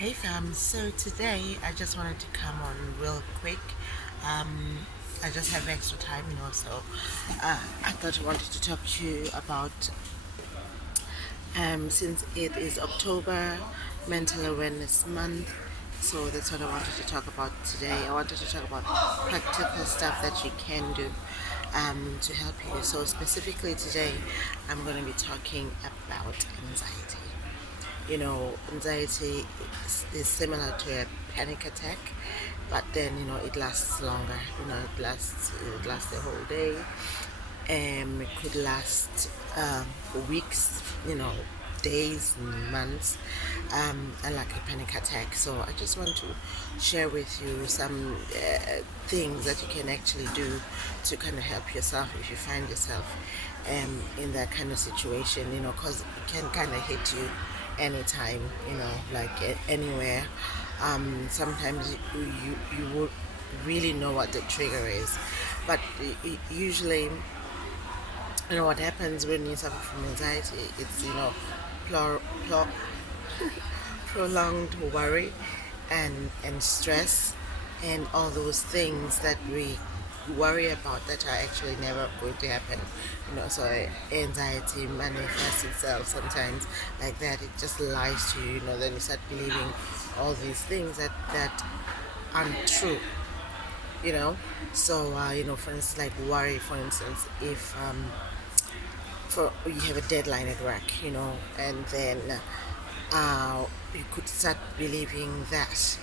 Hey fam, so today I just wanted to come on real quick. Um, I just have extra time, so I thought I wanted to talk to you about, since it is October Mental Awareness Month, so that's what I wanted to talk about today. I wanted to talk about practical stuff that you can do to help you. So specifically today, I'm going to be talking about anxiety. Anxiety is similar to a panic attack, but then it lasts longer. It lasts the whole day. It could last for weeks. Days, months, and like a panic attack. So I just want to share with you some things that you can actually do to kind of help yourself if you find yourself in that kind of situation. Because it can kind of hit you anytime. Like anywhere. Sometimes you would really know what the trigger is, but usually what happens when you suffer from anxiety, it's plor- plor- prolonged worry and stress and all those things that we worry about that are actually never going to happen. So anxiety manifests itself sometimes like that. It just lies to you. Then you start believing all these things that aren't true. you know so for instance, like worry, for instance, if for you have a deadline at work, and then you could start believing that,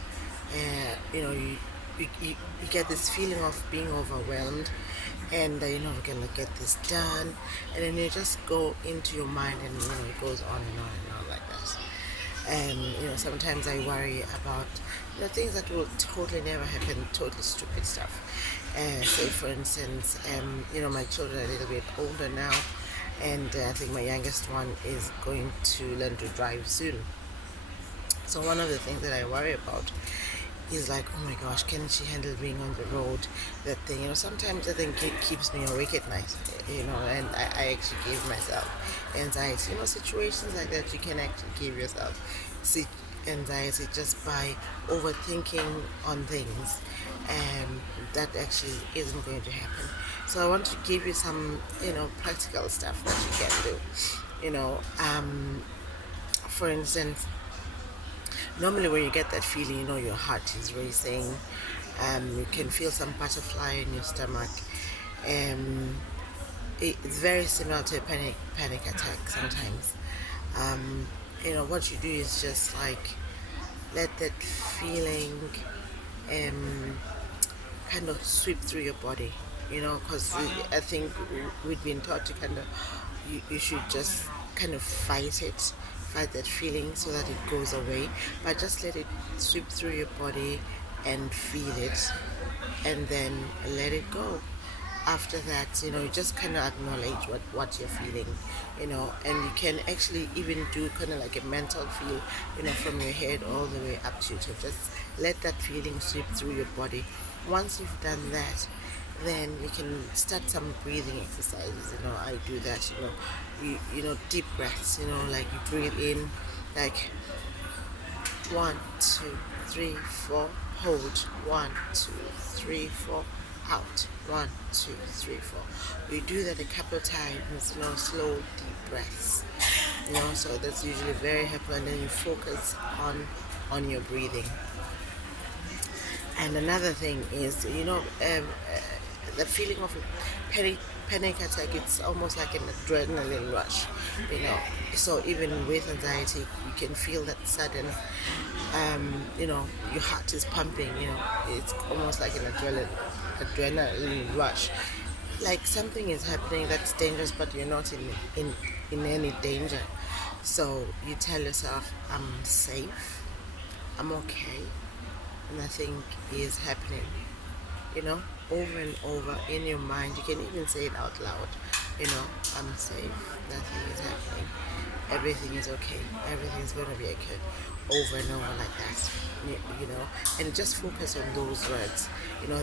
you get this feeling of being overwhelmed, and you're never gonna get this done, and then you just go into your mind, and it goes on and on and on like that. And sometimes I worry about things that will totally never happen, totally stupid stuff. Say for instance, my children are a little bit older now, and I think my youngest one is going to learn to drive soon. So one of the things that I worry about is like, oh my gosh, can she handle being on the road? That thing, sometimes I think it keeps me awake at night, and I actually give myself anxiety. Situations like that, you can actually give yourself anxiety just by overthinking on things, and that actually isn't going to happen. So I want to give you some, practical stuff that you can do. For instance, normally when you get that feeling, your heart is racing, you can feel some butterfly in your stomach. um, it's very similar to a panic attack sometimes. um, what you do is just like let that feeling um, kind of sweep through your body, because I think we've been taught to kind of, you should just kind of fight that feeling so that it goes away, but just let it sweep through your body and feel it, and then let it go. After that, you just kind of acknowledge what you're feeling, and you can actually even do kind of like a mental feel, from your head all the way up to your toe. Just let that feeling sweep through your body. Once you've done that, then you can start some breathing exercises. I do that. Deep breaths. Like you breathe in, like 1, 2, 3, 4. Hold. 1, 2, 3, 4. Out. 1, 2, 3, 4. We do that a couple of times. Slow, deep breaths. So that's usually very helpful, and then you focus on your breathing. And another thing is, the feeling of a panic attack. It's almost like an adrenaline rush, you know. So even with anxiety, you can feel that sudden, your heart is pumping. It's almost like an adrenaline rush, like something is happening that's dangerous, but you're not in any danger. So you tell yourself, I'm safe, I'm okay, nothing is happening, over and over in your mind. You can even say it out loud, you know, I'm safe, nothing is happening, everything is okay, everything's going to be okay, over and over like that, and just focus on those words.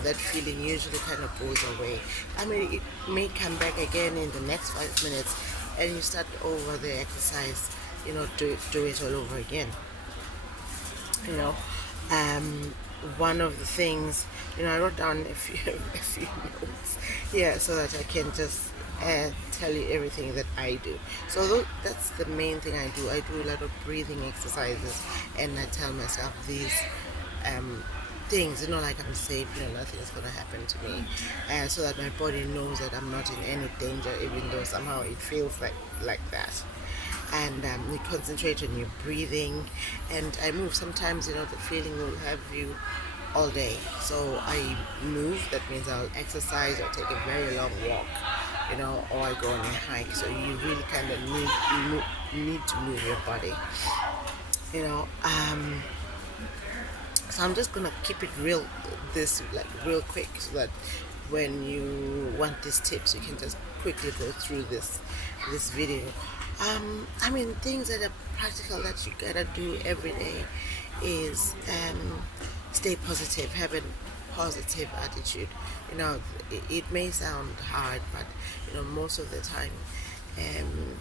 That feeling usually kind of goes away. I mean, it may come back again in the next 5 minutes, and you start over the exercise, do it all over again. you know. um One of the things, I wrote down a few a few notes, yeah, so that I can just tell you everything that I do. So that's the main thing I do. I do a lot of breathing exercises, and I tell myself these um things, like I'm safe, nothing is going to happen to me, so that my body knows that I'm not in any danger, even though somehow it feels like that. And you concentrate on your breathing, and I move. Sometimes, the feeling will have you all day, so I move. That means I'll exercise or take a very long walk, or I go on a hike. So you really kind of need to move your body, you know um so I'm just gonna keep it real, this like real quick, so that when you want these tips, you can just quickly go through this video. I mean, things that are practical that you gotta do every day is stay positive, have a positive attitude. It may sound hard, but most of the time, um,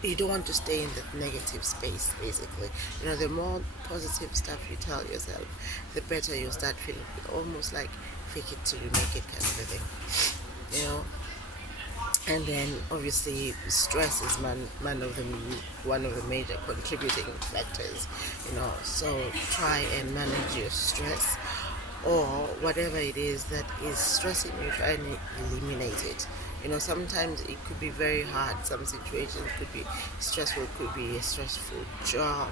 you don't want to stay in that negative space, basically. The more positive stuff you tell yourself, the better you start feeling, almost like fake it till you make it kind of a thing, and then obviously stress is one of the major contributing factors, so try and manage your stress, or whatever it is that is stressing you, try and eliminate it. Sometimes it could be very hard, some situations could be stressful, could be a stressful job,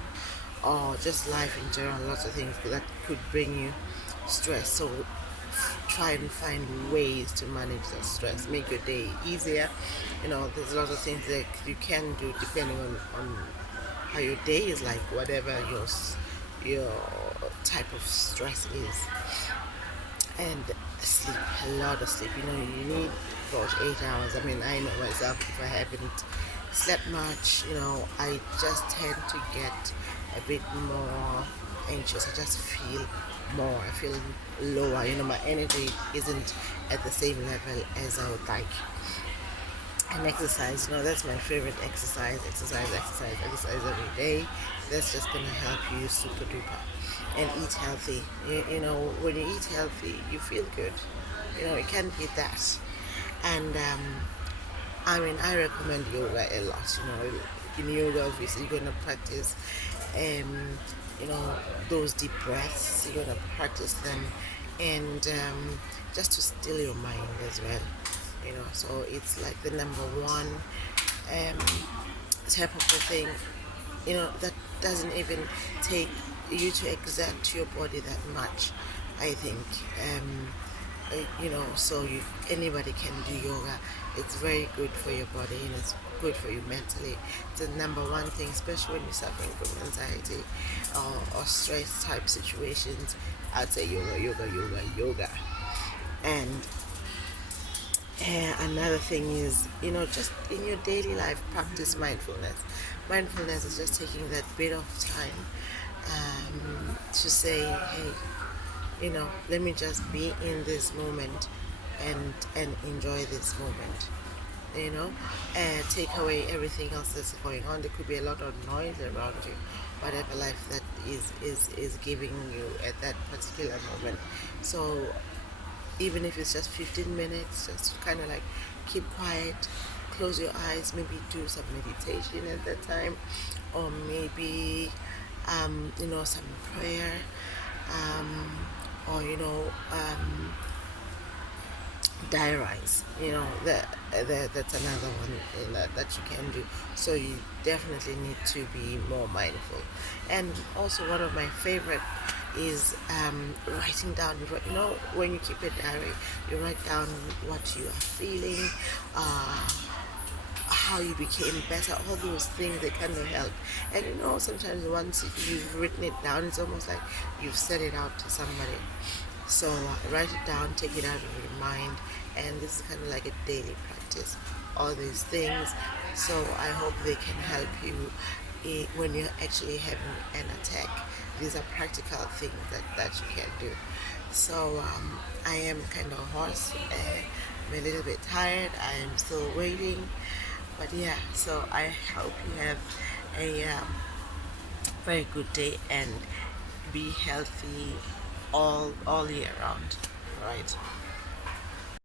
or just life in general, lots of things that could bring you stress. So try and find ways to manage that stress, make your day easier. There's a lot of things that you can do depending on how your day is, like whatever your type of stress is. And sleep, a lot of sleep. You need about 8 hours. I mean, I know myself, if I haven't slept much, I just tend to get a bit more anxious. I just feel more, I feel lower. My energy isn't at the same level as I would like. And exercise, that's my favorite exercise. Exercise every day. That's just gonna help you super duper. And eat healthy. When you eat healthy, you feel good. It can't beat that. And I mean, I recommend yoga a lot. In yoga, obviously, you're gonna practice, you know, those deep breaths. You're gonna practice them, and just to still your mind as well. So it's like the number one type of a thing. That doesn't even take you to exert your body that much, I think. So anybody can do yoga. It's very good for your body, and it's good for you mentally. It's the number one thing, especially when you're suffering from anxiety or stress type situations. I'd say yoga. And another thing is, just in your daily life, practice mindfulness. Mindfulness is just taking that bit of time to say, hey, let me just be in this moment and enjoy this moment. And take away everything else that's going on. There could be a lot of noise around you, whatever life that is giving you at that particular moment. So even if it's just 15 minutes, just kind of like keep quiet, close your eyes, maybe do some meditation at that time, or maybe some prayer, or diarize. That's another one that you can do. So you definitely need to be more mindful. And also, one of my favorite is writing down. When you keep a diary, you write down what you are feeling, how you became better, all those things, they kind of help. And sometimes once you've written it down, it's almost like you've said it out to somebody. So write it down, take it out of your mind, and this is kind of like a daily practice, all these things. So I hope they can help you when you're actually having an attack. These are practical things that you can do. So I am kind of hoarse, I'm a little bit tired, I am still waiting, but yeah, so I hope you have a very good day and be healthy all year round. Right.